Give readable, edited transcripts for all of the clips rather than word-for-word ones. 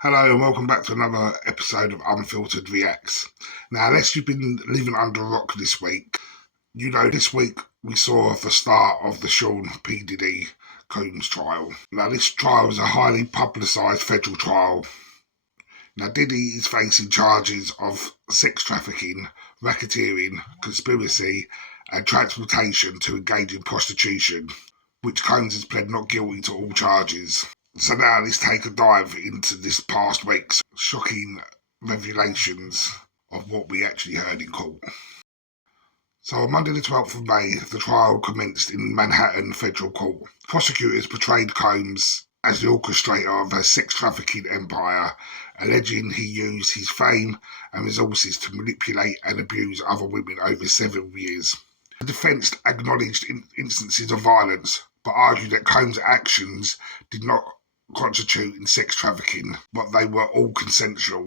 Hello and welcome back to another episode of Unfiltered Reacts. Now, unless you've been living under a rock this week, this week we saw the start of the Sean P. Diddy Combs trial. Now, this trial is a highly publicised federal trial. Now, Diddy is facing charges of sex trafficking, racketeering, conspiracy, and transportation to engage in prostitution, which Combs has pled not guilty to all charges. So now let's take a dive into this past week's shocking revelations of what we actually heard in court. So on Monday the 12th of May, the trial commenced in Manhattan Federal Court. Prosecutors portrayed Combs as the orchestrator of a sex trafficking empire, alleging he used his fame and resources to manipulate and abuse other women over several years. The defence acknowledged instances of violence, but argued that Combs' actions did not constitute in sex trafficking, but they were all consensual.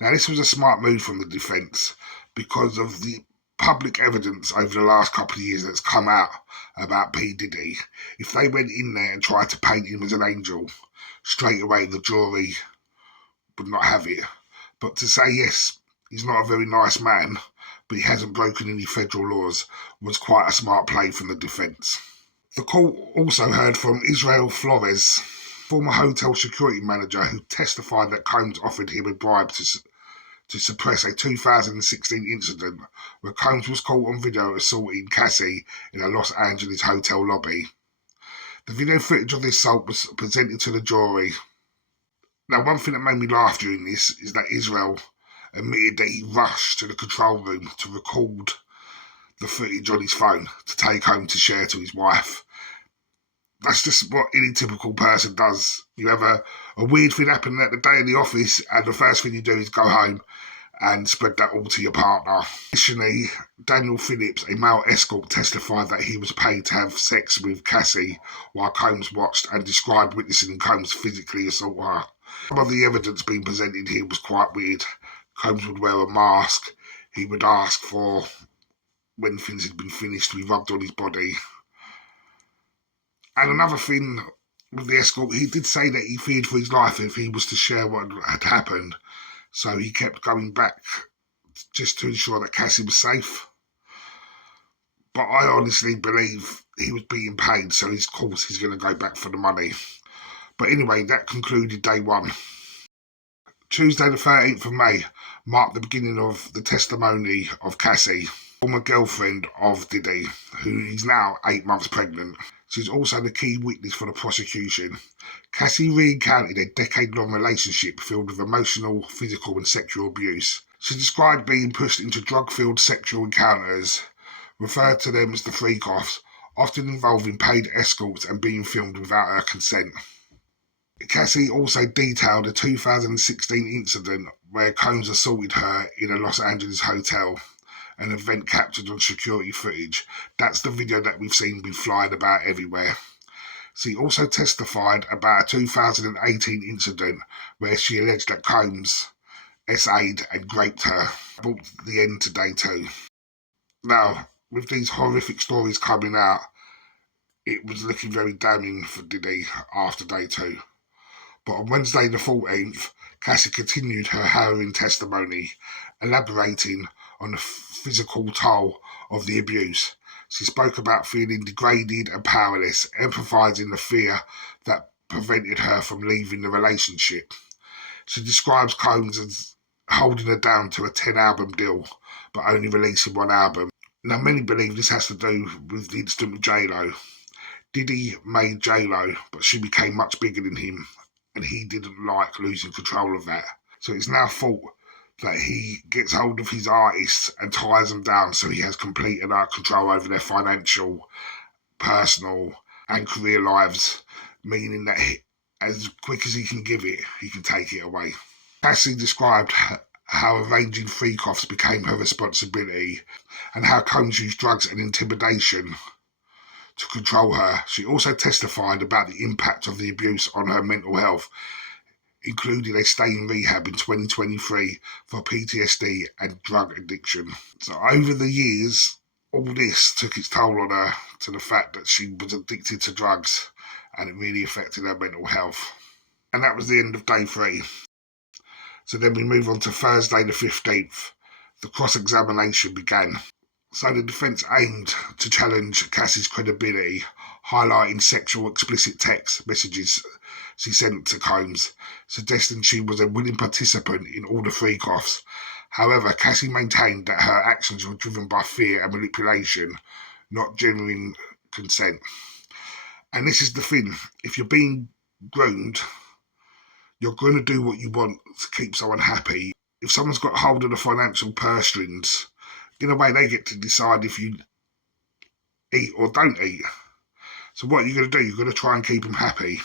Now, this was a smart move from the defence because of the public evidence over the last couple of years that's come out about P. Diddy. If they went in there and tried to paint him as an angel, straight away the jury would not have it. But to say, yes, he's not a very nice man, but he hasn't broken any federal laws, was quite a smart play from the defence. The court also heard from Israel Flores, former hotel security manager, who testified that Combs offered him a bribe to suppress a 2016 incident where Combs was caught on video assaulting Cassie in a Los Angeles hotel lobby. The video footage of this assault was presented to the jury. Now, one thing that made me laugh during this is that Israel admitted that he rushed to the control room to record the footage on his phone to take home to share to his wife. That's just what any typical person does. You have a weird thing happen at the day in the office, and the first thing you do is go home and spread that all to your partner. Additionally, Daniel Phillips, a male escort, testified that he was paid to have sex with Cassie while Combs watched, and described witnessing Combs physically assault her. Some of the evidence being presented here was quite weird. Combs would wear a mask. He would ask for, when things had been finished, to be rubbed on his body. And another thing with the escort, he did say that he feared for his life if he was to share what had happened. So he kept going back just to ensure that Cassie was safe. But I honestly believe he was being paid, so of course he's going to go back for the money. But anyway, that concluded day one. Tuesday the 13th of May marked the beginning of the testimony of Cassie, former girlfriend of Diddy, who is now 8 months pregnant. She's also the key witness for the prosecution. Cassie recounted a decade-long relationship filled with emotional, physical and sexual abuse. She described being pushed into drug-filled sexual encounters, referred to them as the freak-offs, often involving paid escorts and being filmed without her consent. Cassie also detailed a 2016 incident where Combs assaulted her in a Los Angeles hotel, an event captured on security footage. That's the video that we've seen be flying about everywhere. She also testified about a 2018 incident where she alleged that Combs SA'd and raped her. Brought the end to day two. Now, with these horrific stories coming out, it was looking very damning for Diddy after day two. But on Wednesday the 14th, Cassie continued her harrowing testimony, elaborating on the physical toll of the abuse. She spoke about feeling degraded and powerless, empathizing the fear that prevented her from leaving the relationship. She describes Combs as holding her down to a 10-album deal, but only releasing one album. Now, many believe this has to do with the incident with J-Lo. Diddy made J-Lo, but she became much bigger than him, and he didn't like losing control of that. So it's now thought that he gets hold of his artists and ties them down so he has complete and utter control over their financial, personal and career lives, meaning that as quick as he can give it, he can take it away. Cassie described how arranging freak-offs became her responsibility and how Combs used drugs and intimidation to control her. She also testified about the impact of the abuse on her mental health, including a stay in rehab in 2023 for PTSD and drug addiction. So over the years, all this took its toll on her, to the fact that she was addicted to drugs and it really affected her mental health. And that was the end of day 3. So then we move on to Thursday the 15th. The cross-examination began. So the defence aimed to challenge Cassie's credibility, highlighting sexual explicit text messages she sent to Combs, suggesting she was a willing participant in all the freak-offs. However, Cassie maintained that her actions were driven by fear and manipulation, not genuine consent. And this is the thing, if you're being groomed, you're going to do what you want to keep someone happy. If someone's got hold of the financial purse strings, in a way they get to decide if you eat or don't eat. So what you're going to do, you're going to try and keep them happy.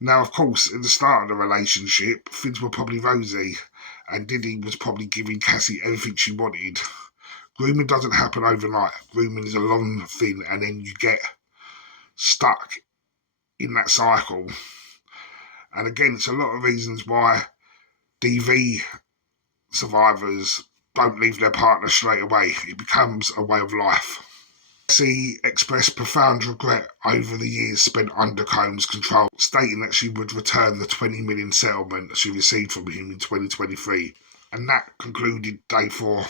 Now, of course, at the start of the relationship, things were probably rosy, and Diddy was probably giving Cassie everything she wanted. Grooming doesn't happen overnight. Grooming is a long thing, and then you get stuck in that cycle. And again, it's a lot of reasons why DV survivors don't leave their partner straight away. It becomes a way of life. Cassie expressed profound regret over the years spent under Combs' control, stating that she would return the $20 million settlement she received from him in 2023. And that concluded day 4.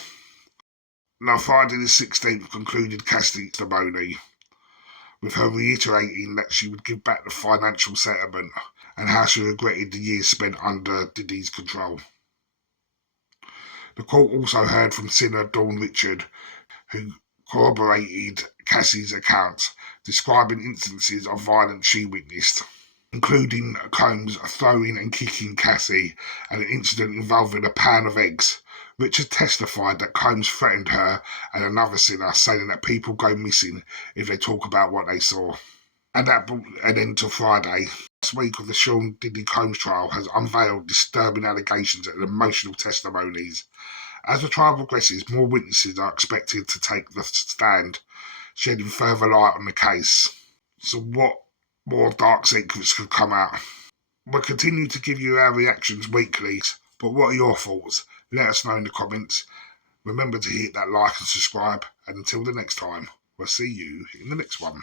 Now, Friday the 16th concluded Cassie's testimony, with her reiterating that she would give back the financial settlement and how she regretted the years spent under Diddy's control. The court also heard from Sinner Dawn Richard, who corroborated Cassie's accounts, describing instances of violence she witnessed, including Combs throwing and kicking Cassie and an incident involving a pan of eggs. Richard testified that Combs threatened her and another sinner, saying that people go missing if they talk about what they saw. And that brought an end to Friday. Last week of the Sean Diddy Combs trial has unveiled disturbing allegations and emotional testimonies. As the trial progresses, more witnesses are expected to take the stand, shedding further light on the case. So what more dark secrets could come out? We'll continue to give you our reactions weekly, but what are your thoughts? Let us know in the comments. Remember to hit that like and subscribe, and until the next time, we'll see you in the next one.